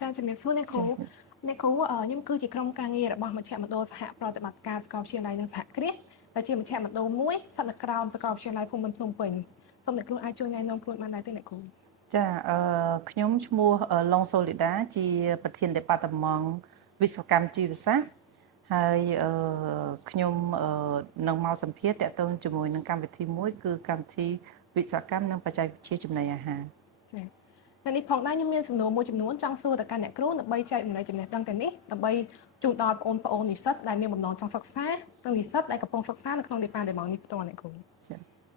ចាជំរាបសួរអ្នកគ្រូអ្នកគ្រូខ្ញុំគឺជាក្រុមការងាររបស់មជ្ឈមណ្ឌលសហប្រតិបត្តិការសាកលវិទ្យាល័យនិងសហគ្រាសដែលជាមជ្ឈមណ្ឌលមួយស្ថិតនៅក្រោមសាកលវិទ្យាល័យភូមិន្ទភ្នំពេញសូមអ្នកគ្រូអាចជួយណែនាំខ្លួនបានដែរទេអ្នកគ្រូចាខ្ញុំឈ្មោះឡុងសូលីដាជាប្រធានដេប៉ាតឺម៉ង់វិស្វកម្មជីវសាស្ត្រហើយខ្ញុំនឹងមកសម្ភាសន៍តាក់ទងជាមួយនឹងកម្មវិធីមួយគឺកម្មវិធីវិស្វកម្មនិងបច្ចេកវិទ្យាចំណីអាហារចានេះផងដែរខ្ញុំមានសំណួរមួយចំនួនចង់សួរទៅកាន់អ្នកគ្រូដើម្បីចែករំលែកចំណេះដឹងទាំងនេះដើម្បីជូនដល់បងប្អូននិស្សិតដែលមានបំណងចង់សិក្សានិងនិស្សិតដែលកំពុងសិក្សានៅក្នុងដេប៉ាតឺម៉ង់នេះផ្ទាល់អ្នកគ្រូ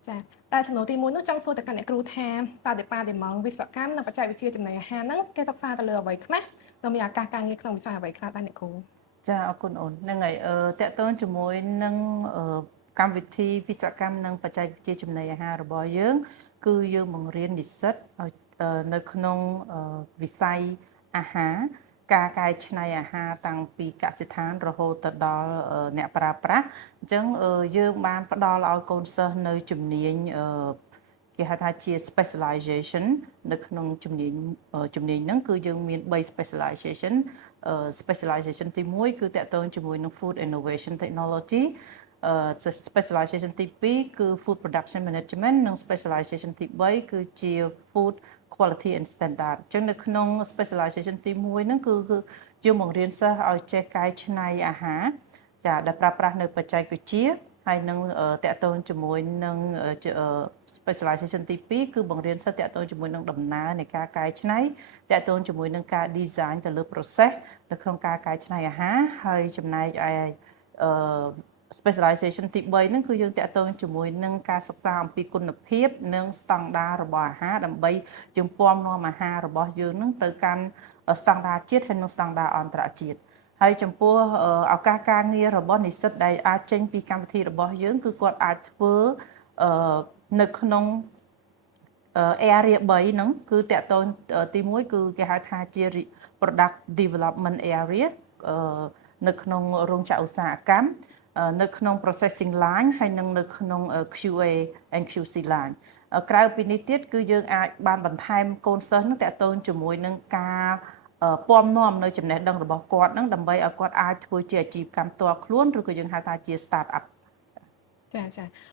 ចាតែសំណួរទី1នោះចង់សួរទៅកាន់អ្នកគ្រូថាតើដេប៉ាតឺម៉ង់វិស្វកម្មនិងបច្ចេកវិទ្យាចំណីអាហារហ្នឹងគេសិក្សាទៅលើអ្វីខ្លះនិងមានឱកាសការងារក្នុងវិស័យអ្វីខ្លះដែរអ្នកគ្រូចាអរគុណអូនហ្នឹងហើយតកតងជាមួយនឹងកម្មវិធីវិស្វកម្មនិងបច្ចេកវិទ្យាចំណីអាហាររបស់យើងគឺយើងបង្រៀននិស្សិតឲ្យនៅក្នុងវិស័យអាហារការកែច្នៃអាហារតាំងពីកសិដ្ឋានរហូតទៅដល់អ្នកប្រើប្រាស់អញ្ចឹងយើងបានផ្ដល់ឲ្យកូនសិស្សនៅជំនាញគេហៅថាជា specialization នៅក្នុងជំនាញហ្នឹងគឺយើងមាន3 specialization specialization ទី1គឺតកតងជាមួយនឹង food innovation technology specialization ទី2គឺ food production management និង specialization ទី3គឺជា food quality and standard អញ្ចឹងនៅក្នុង specialization ទី1ហ្នឹងគឺយើងបង្រៀនសិស្សឲ្យចេះកែច្នៃអាហារចាដែលប្រើប្រាស់នៅបច្ចេកវិទ្យាហើយនឹងតកតងជាមួយនឹង specialization ទី2គឺបង្រៀនសិស្សតកតងជាមួយនឹងដំណើរនៃការកែច្នៃតកតងជាមួយនឹងការ design ទៅលើ process នៅក្នុងការកែច្នៃអាហារហើយចំណែកឯspecialization ទី3ហ្នឹងគឺយើងតាក់ទងជាមួយនឹងការសិក្សាអំពីគុណភាពនិងស្តង់ដាររបស់អាហារដើម្បីយើងពំនាំអាហាររបស់យើងហ្នឹងទៅកាន់ស្តង់ដារជាតិហើយនិងស្តង់ដារអន្តរជាតិហើយចំពោះឱកាសការងាររបស់និស្សិតដែលអាចចេញពីកម្មវិធីរបស់យើងគឺគាត់អាចធ្វើនៅក្នុង area 3ហ្នឹងគឺតាក់ទងទី1គឺគេហៅថាជា product development area នៅក្នុងរោងចក្រឧស្សាហកម្មនៅក្នុង processing line ហើយនិងនៅក្នុង QA and QC line ក្រៅពីនេះទៀតគឺយើងអាចបានបន្ថែមកូនសិស្សនឹងតាក់ទងជាមួយនឹងការពំនាំនៅចំណេះដឹងរបស់គាត់នឹងដើម្បីឲ្យគាត់អាចធ្វើជាអាជីវកម្មផ្ទាល់ខ្លួនឬក៏យើងហៅថាជា start up ចា